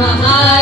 Mahal.